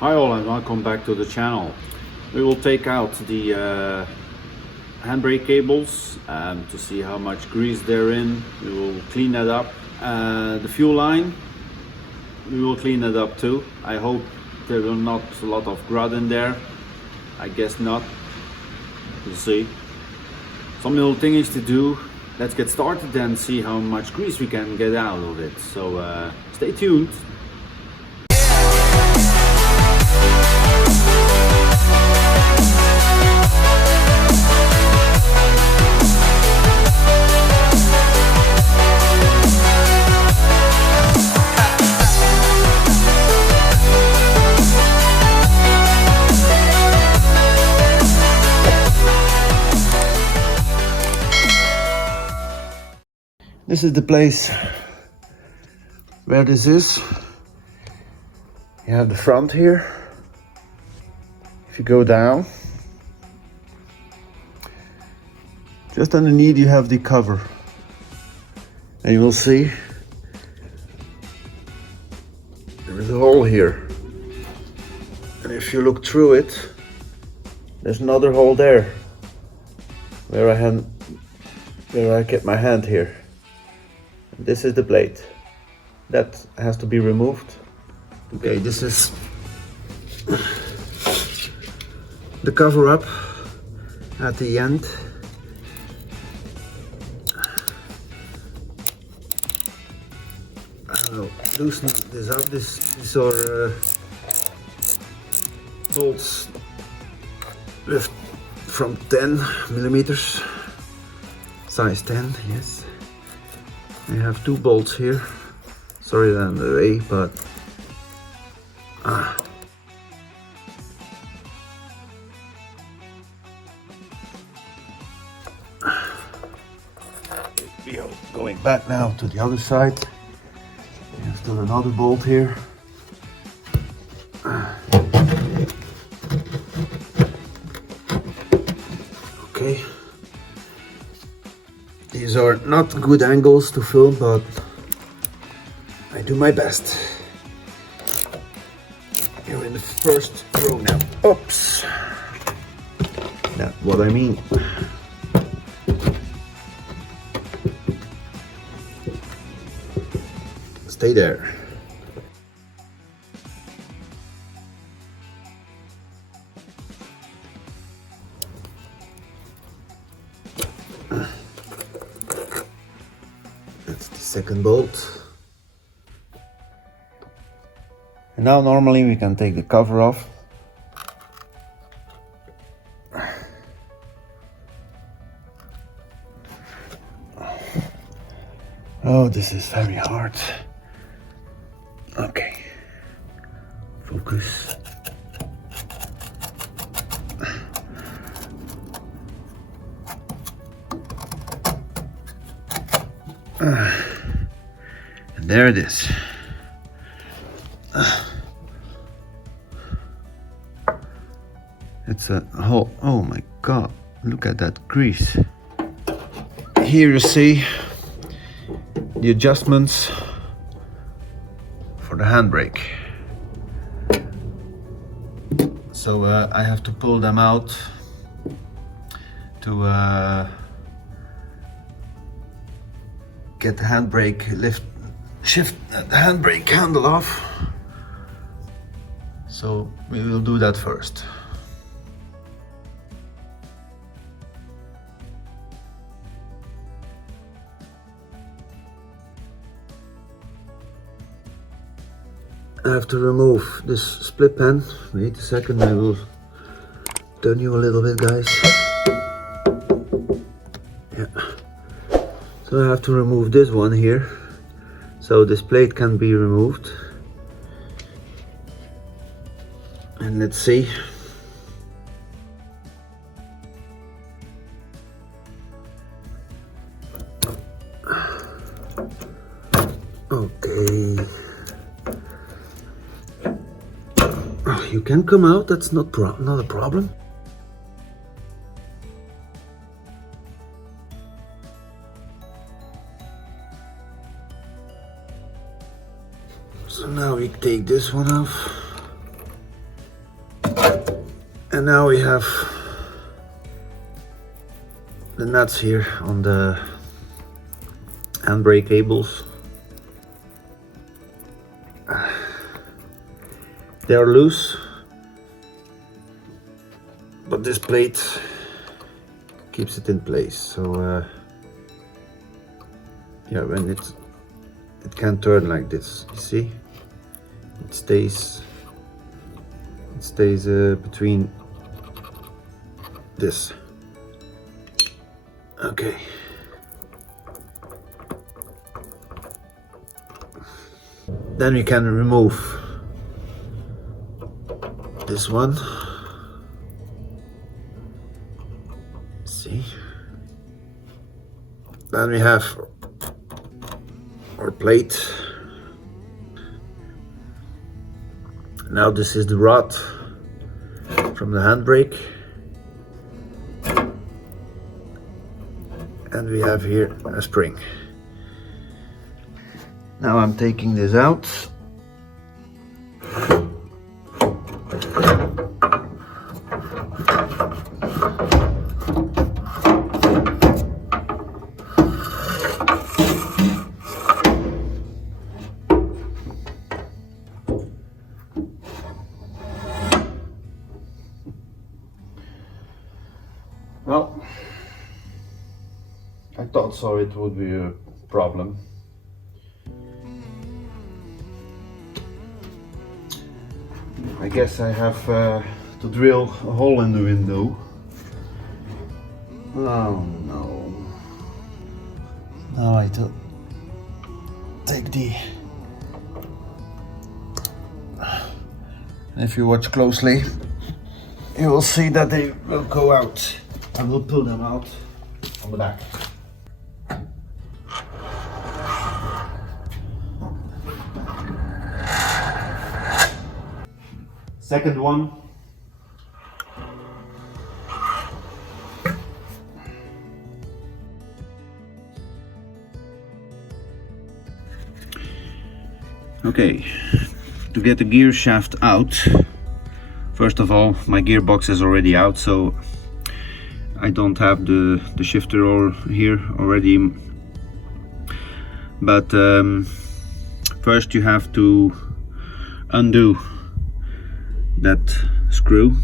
Hi all and welcome back to the channel. We will take out the handbrake cables to see how much grease they're in. We will clean that up. The fuel line, we will clean it up too. I hope there will not a lot of grud in there. I guess not. We'll see. Some little things to do. Let's get started and see how much grease we can get out of it. So stay tuned. This is the place where this is. You have the front here. If you go down, just underneath you have the cover. And you will see there is a hole here. And if you look through it, there's another hole there where I get my hand here. This is the blade that has to be removed. Okay, this is the cover up at the end. I'll loosen this up. These are bolts with from 10 millimeters, size 10, yes. I have two bolts here. Sorry that I'm away, but we are going back now to the other side. There's still another bolt here. Okay. These are not good angles to film, but I do my best. You're in the first row now. Oops. That's what I mean. Stay there. That's the second bolt. And now normally we can take the cover off. Oh, this is very hard. Okay. Focus. And there it is. It's a hole. Oh my god, look at that grease. Here you see the adjustments for the handbrake. So I have to pull them out to get the handbrake shift the handbrake handle off. So we will do that first. I have to remove this split pen. Wait a second, I will turn you a little bit, guys. Yeah. So I have to remove this one here, so this plate can be removed. And let's see. Okay. You can come out, that's not a problem. So now we take this one off. And now we have the nuts here on the handbrake cables. They are loose, but this plate keeps it in place. So yeah, when it can turn like this, you see, it stays between this. Okay. Then we can remove this one. See? Then we have our plate. Now this is the rod from the handbrake. And we have here a spring. Now I'm taking this out. Well, I thought so it would be a problem. I guess I have to drill a hole in the window. Oh no. Now I have to take the... If you watch closely, you will see that they will go out. I will pull them out on the back. Second one. Okay, to get the gear shaft out, first of all, my gearbox is already out, so I don't have the shifter here already. But first you have to undo that screw.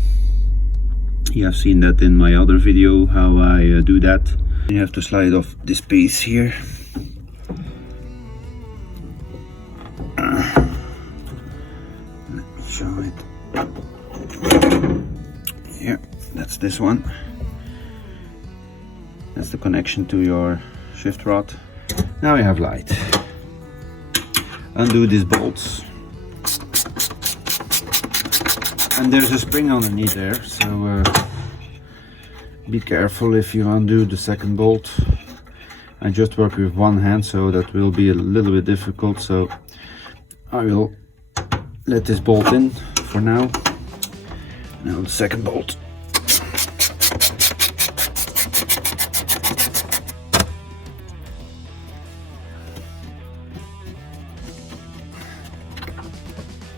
You have seen that in my other video, how I do that. You have to slide off this piece here. Let me show it. Here, that's this one. That's the connection to your shift rod. Now you have light. Undo these bolts. And there's a spring underneath there, so be careful if you undo the second bolt. I just work with one hand, so that will be a little bit difficult, so I will let this bolt in for now. Now the second bolt.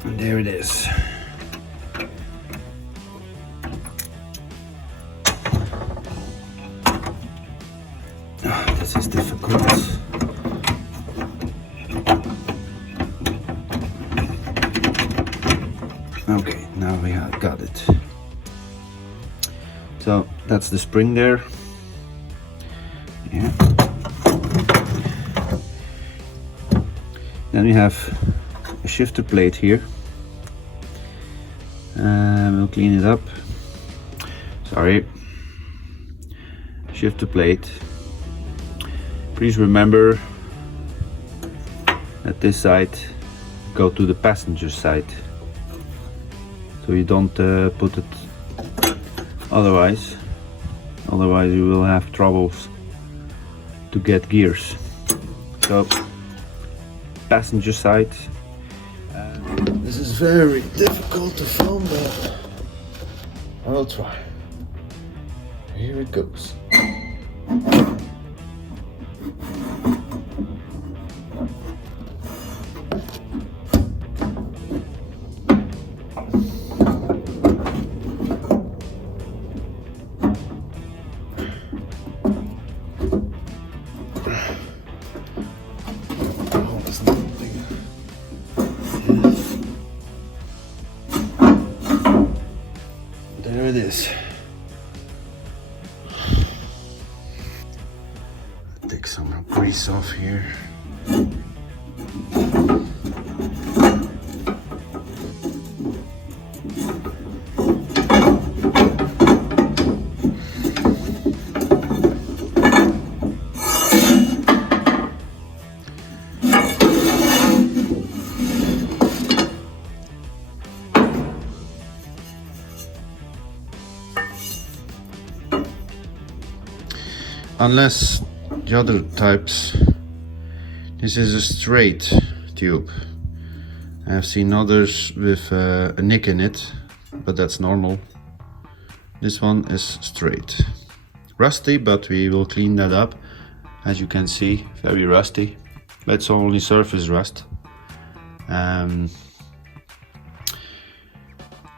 And there it is. Oh, this is difficult. Okay, now we have got it. So that's the spring there. Yeah. Then we have a shifter plate here. We'll clean it up. Sorry. Shifter plate. Please remember that this side go to the passenger side, so you don't put it otherwise you will have troubles to get gears. So passenger side. This is very difficult to film, but I will try. Here it goes. it is. Take some grease off here. Unless the other types, this is a straight tube. I've seen others with a nick in it, but that's normal. This one is straight. Rusty, but we will clean that up. As you can see, very rusty. That's only surface rust.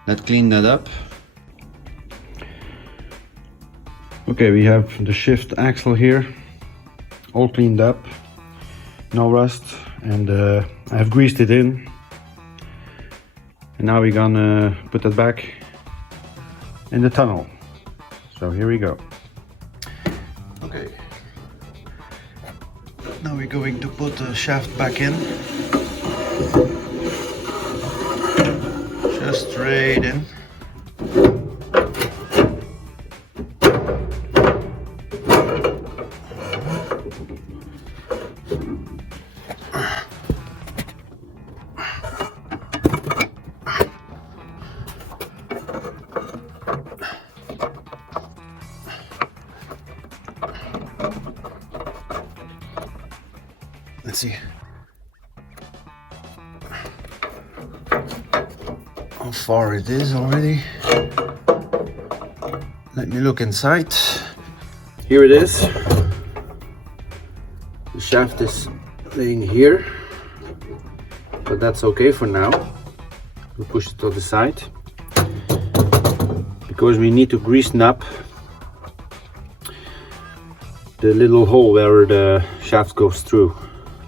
Let's clean that up. Okay, we have the shift axle here, all cleaned up, no rust, and I've greased it in. And now we're gonna put that back in the tunnel. So here we go. Okay, now we're going to put the shaft back in. Just straight in. Let's see how far it is already. Let me look inside. Here it is. The shaft is laying here, but that's okay for now. We'll push it to the side because we need to grease up the little hole where the shaft goes through.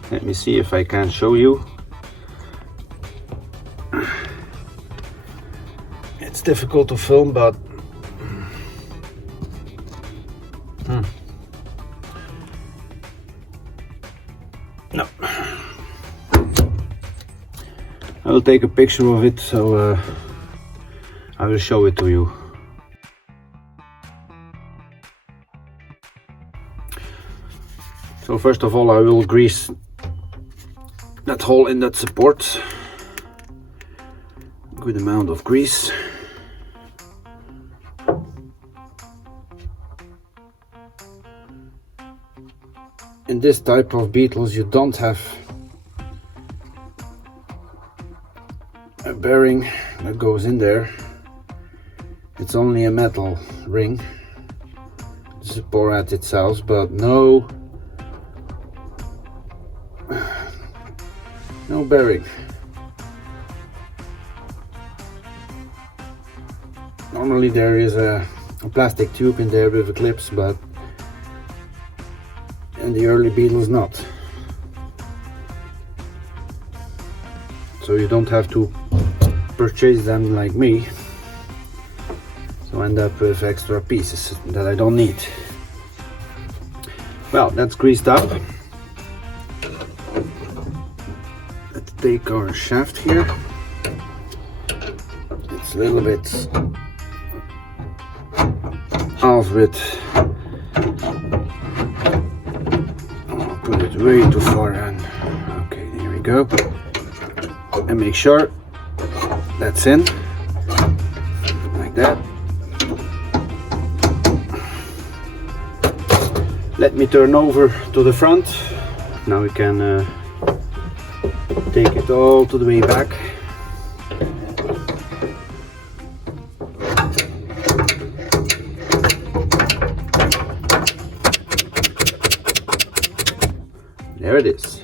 Let me see if I can show you. It's difficult to film, but no. I will take a picture of it, so I will show it to you. So first of all, I will grease that hole in that support. Good amount of grease. In this type of Beetles, you don't have a bearing that goes in there. It's only a metal ring, the support itself, but no bearing. Normally there is a plastic tube in there with clips, but in the early Beetles not. So you don't have to purchase them like me, so end up with extra pieces that I don't need. Well, that's greased up. Let's take our shaft here. It's a little bit off with, oh, put it way too far in. Okay, here we go. And make sure that's in, like that. Let me turn over to the front. Now we can take it all to the way back. There it is.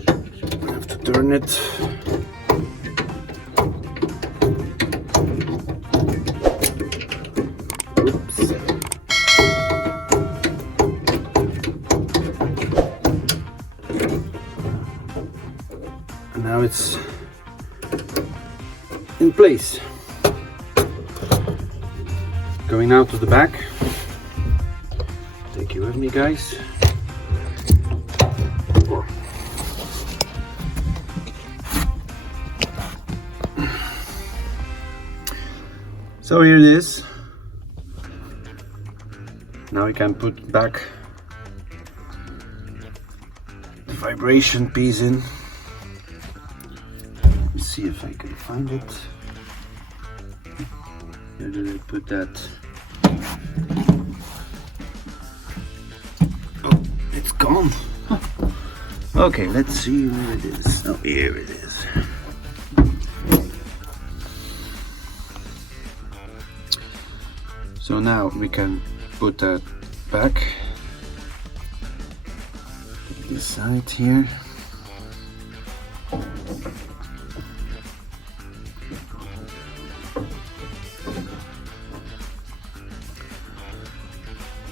I have to turn it. Oops. And now it's in place. Going now to the back. Take you with me, guys. So here it is. Now we can put back the vibration piece in. Let's see if I can find it. Where did I put that? Oh, it's gone. Okay, let's see where it is. Oh, here it is. So now we can put that back to this side here.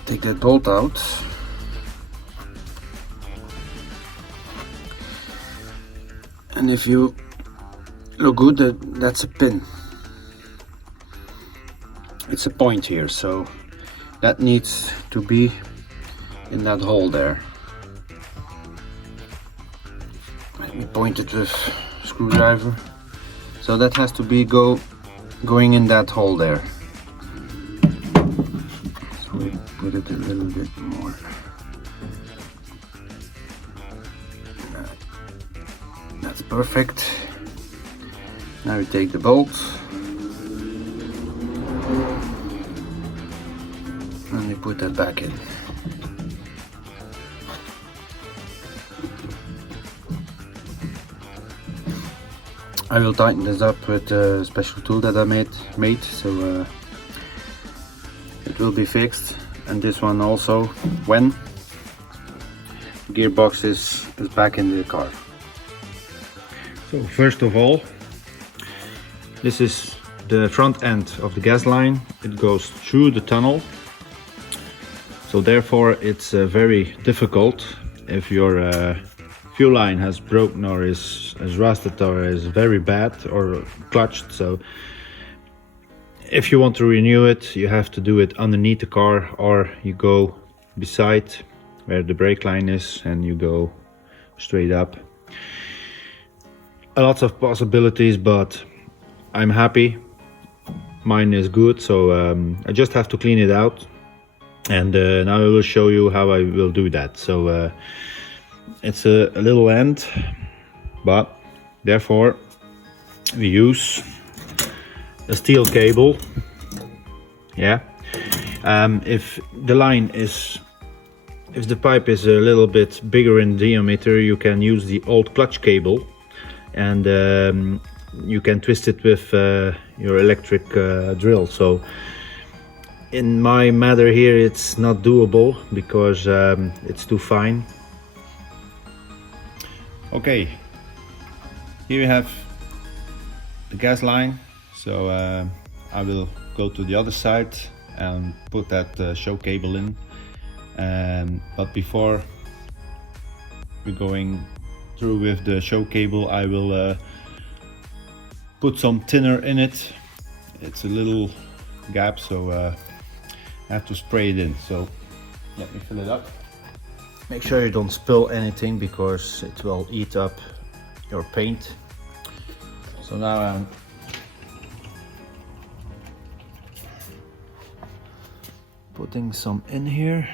Take that bolt out. And if you look good, that's a pin. It's a point here, so that needs to be in that hole there. Let me point it with a screwdriver. So that has to be going in that hole there. So we put it a little bit more. That's perfect. Now we take the bolt and we put that back in. I will tighten this up with a special tool that I made, so it will be fixed. And this one also when the gearbox is back in the car. So first of all, this is the front end of the gas line. It goes through the tunnel. So therefore it's very difficult if your fuel line has broken or is rusted or is very bad or clutched. So if you want to renew it, you have to do it underneath the car, or you go beside where the brake line is and you go straight up. Lots of possibilities, but I'm happy. Mine is good, so I just have to clean it out. And now I will show you how I will do that. So it's a little end, but therefore we use a steel cable. Yeah. If the pipe is a little bit bigger in diameter, you can use the old clutch cable, and you can twist it with your electric drill. So in my matter here it's not doable because it's too fine. Okay, here you have the gas line. So I will go to the other side and put that show cable in. But before we're going through with the show cable, I will put some thinner in it. It's a little gap, so I have to spray it in. So let me fill it up. Make sure you don't spill anything because it will eat up your paint. So now I'm putting some in here.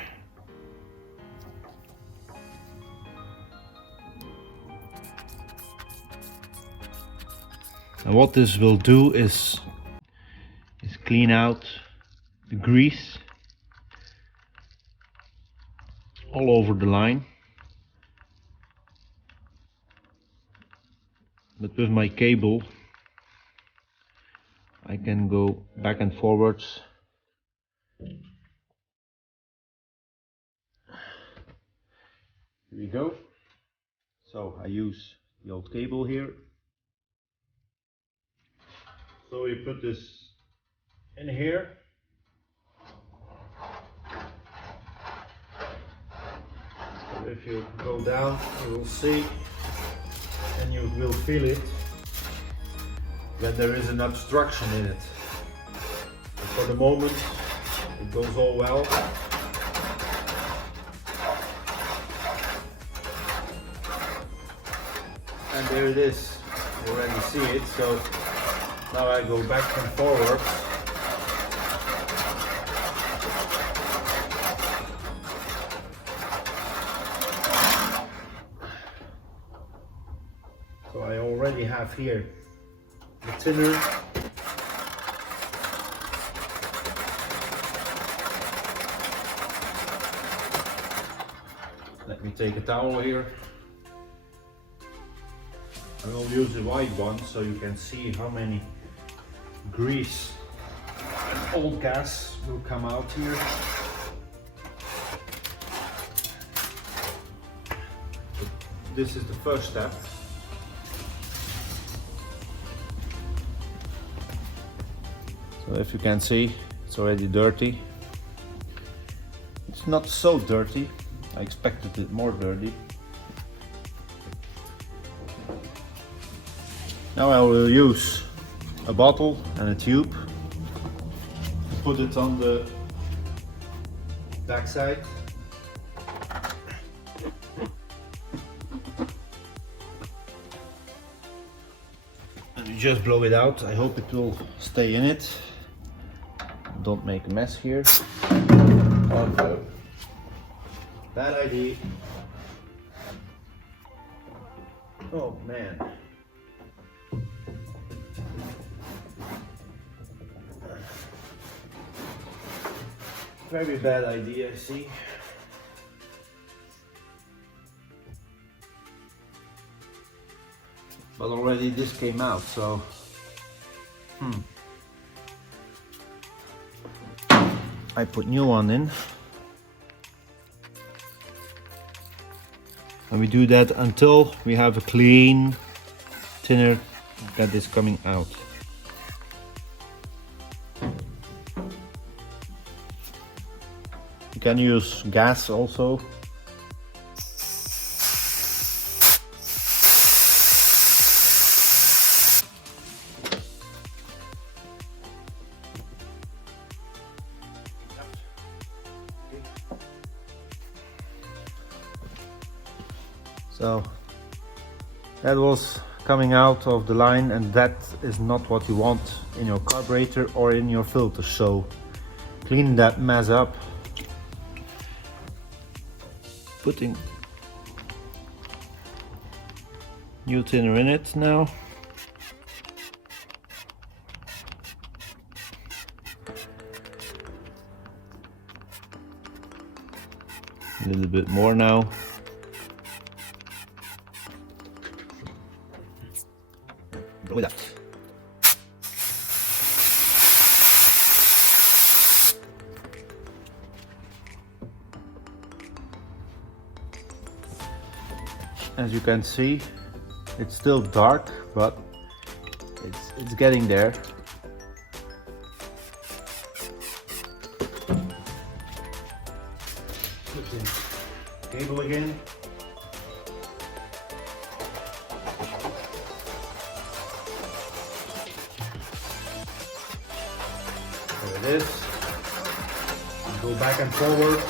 And what this will do is clean out the grease all over the line. But with my cable I can go back and forwards. Here we go. So I use the old cable here. So we put this in here. So if you go down, you will see and you will feel it. when there is an obstruction in it. But for the moment, it goes all well. And there it is. You already see it. So now I go back and forward. So I already have here the thinner. Let me take a towel here. I will use a white one so you can see how many grease and old gas will come out here. This is the first step. So if you can see, it's already dirty. It's not so dirty. I expected it more dirty. Now I will use a bottle and a tube. Put it on the back side. And you just blow it out. I hope it will stay in it. Don't make a mess here. Oh no. Bad idea. Oh man. Very bad idea, see? But already this came out, so I put new one in. And we do that until we have a clean thinner that is coming out. You can use gas also. So that was coming out of the line, and that is not what you want in your carburetor or in your filter. So clean that mess up. Putting new thinner in it now. A little bit more now. Blow it out. As you can see, it's still dark, but it's getting there. Put in cable again. There it is. Go back and forward.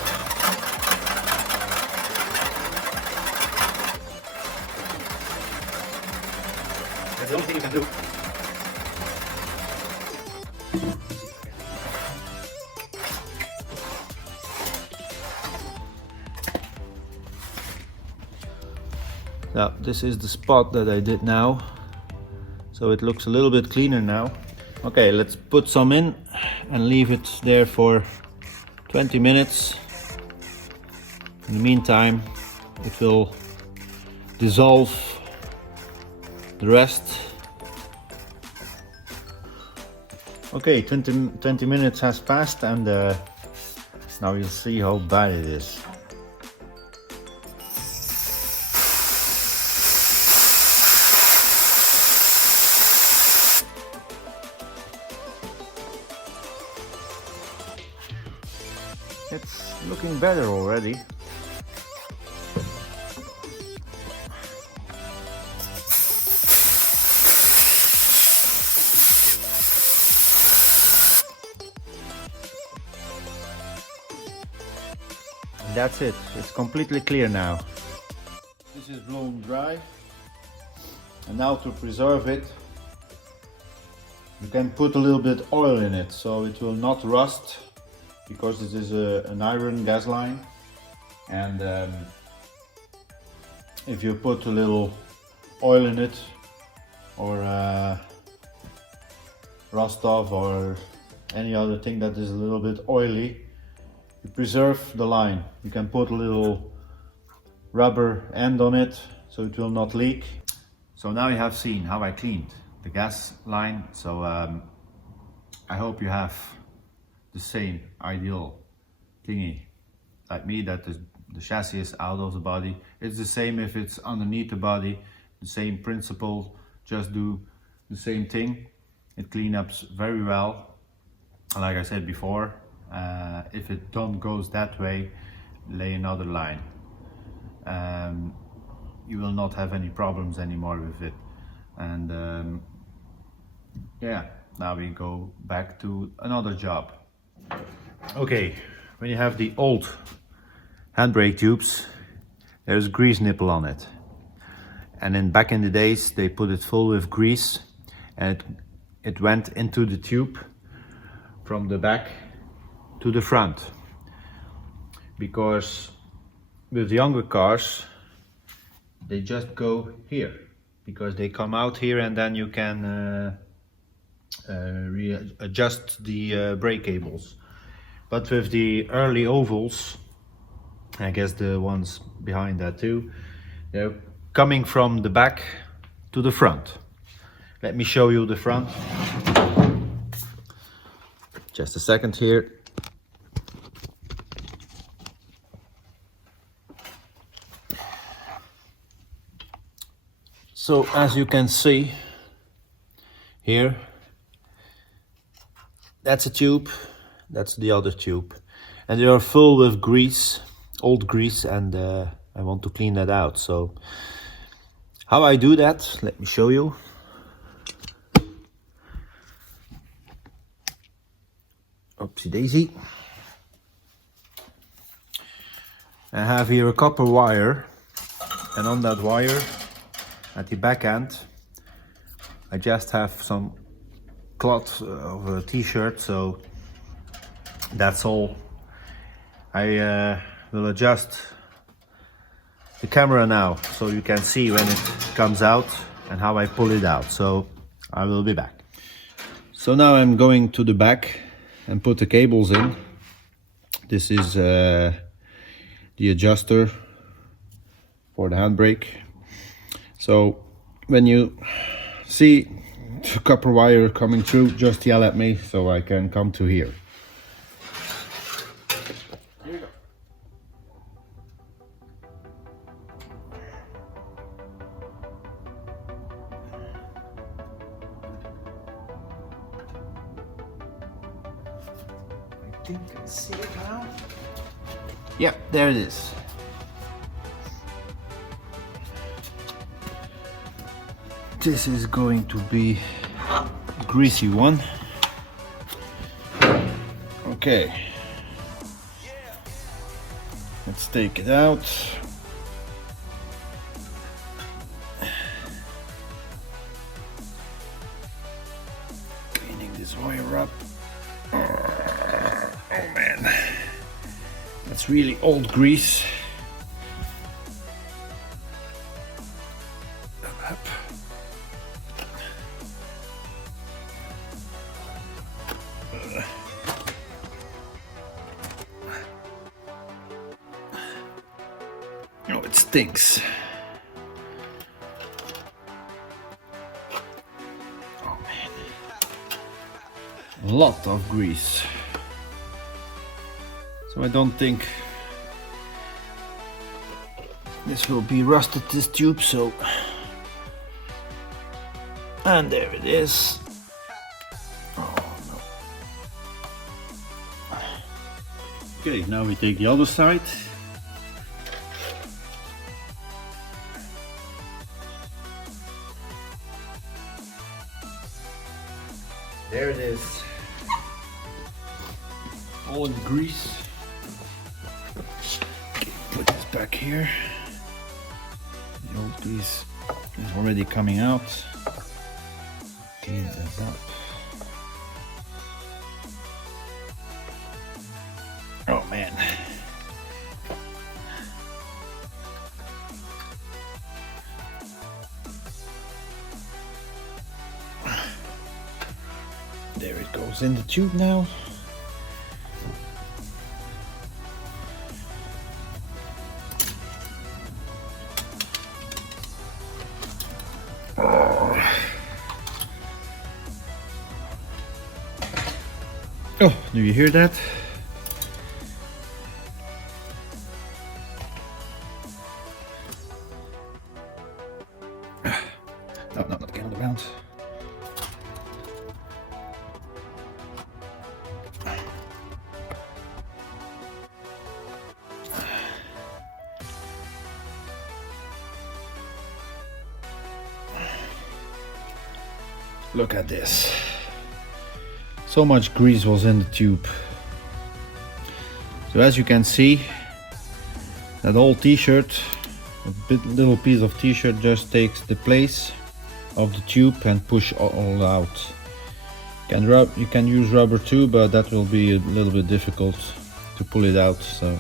That's the only thing you can do. Now, this is the spot that I did now. So it looks a little bit cleaner now. Okay, let's put some in and leave it there for 20 minutes. In the meantime, it will dissolve the rest. Okay, 20 minutes has passed, and now you'll see how bad it is. It's looking better already. That's it. It's completely clear now. This is blown dry. And now to preserve it, you can put a little bit oil in it so it will not rust, because this is an iron gas line. And if you put a little oil in it, or rust off, or any other thing that is a little bit oily, you preserve the line. You can put a little rubber end on it so it will not leak. So now you have seen how I cleaned the gas line. So I hope you have the same ideal thingy like me, that the chassis is out of the body. It's the same if it's underneath the body, the same principle, just do the same thing. It cleans up very well. Like I said before, if it don't goes that way, lay another line. You will not have any problems anymore with it. And yeah, now we go back to another job. Okay, when you have the old handbrake tubes, there's a grease nipple on it. And then back in the days, they put it full with grease, and it went into the tube from the back to the front. Because with the younger cars, they just go here, because they come out here, and then you can adjust the brake cables. But with the early ovals, I guess the ones behind that too, they're coming from the back to the front. Let me show you the front. Just a second here. So as you can see here, that's a tube, that's the other tube, and they are full with grease, old grease, and I want to clean that out. So how I do that, let me show you. Oopsie daisy. I have here a copper wire, and on that wire at the back end I just have some cloth of a t-shirt, so that's all. I will adjust the camera now so you can see when it comes out and how I pull it out. So I will be back. So now I'm going to the back and put the cables in. This is the adjuster for the handbrake. So when you see the copper wire coming through, just yell at me so I can come to here. Here you go. I think I see it now. Yeah, there it is. This is going to be a greasy one. Okay, let's take it out. Cleaning this wire up. Oh man, that's really old grease. Oh, it stinks. Oh man, a lot of grease. So I don't think this will be rusted, this tube, so. And there it is. Oh no. Okay, now we take the other side. There it is, all in grease. back here. The old grease is already coming out. Clean this up. Oh man. There it goes in the tube now. Oh, do you hear that? No, not again on the ground. Look at this. So much grease was in the tube. So as you can see, that old t-shirt, a little piece of t-shirt just takes the place of the tube and push all out. You can use rubber too, but that will be a little bit difficult to pull it out, so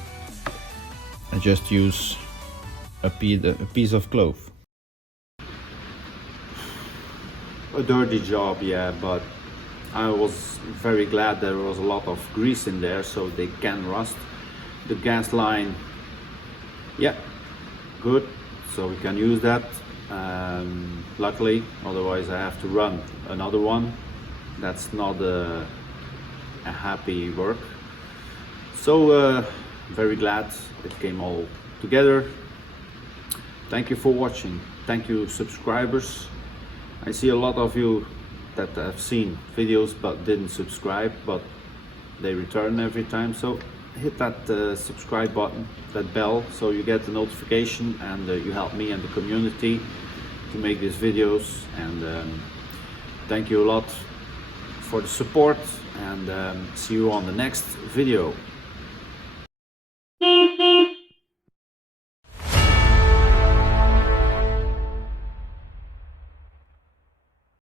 I just use a piece of cloth. A dirty job, yeah, but I was very glad there was a lot of grease in there so they can rust. The gas line, yeah, good, so we can use that. Luckily, otherwise I have to run another one. That's not a happy work. So very glad it came all together. Thank you for watching. Thank you, subscribers. I see a lot of you that have seen videos but didn't subscribe, but they return every time, so hit that subscribe button, that bell, so you get the notification, and you help me and the community to make these videos. And thank you a lot for the support, and see you on the next video.